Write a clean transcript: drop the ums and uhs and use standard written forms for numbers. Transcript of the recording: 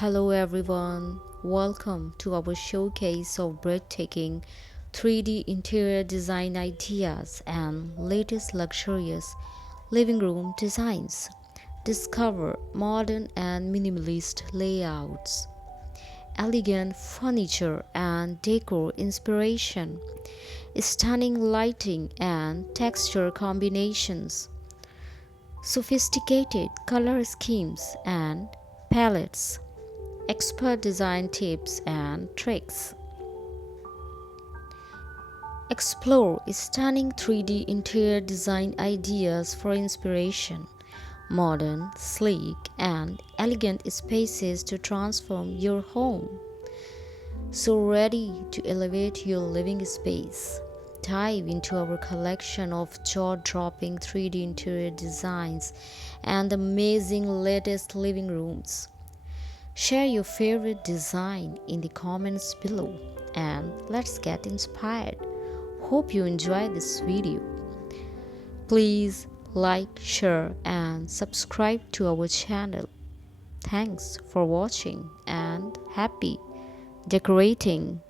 Hello everyone, welcome to our showcase of breathtaking 3D interior design ideas and latest luxurious living room designs. Discover modern and minimalist layouts, elegant furniture and decor inspiration, stunning lighting and texture combinations, sophisticated color schemes and palettes, expert design tips and tricks. Explore stunning 3D interior design ideas for inspiration, modern, sleek, and elegant spaces to transform your home. So, ready to elevate your living space? Dive into our collection of jaw dropping 3D interior designs and amazing latest living rooms. Share your favorite design in the comments below and let's get inspired. Hope you enjoy this video. Please like, share and subscribe to our channel. Thanks for watching and happy decorating.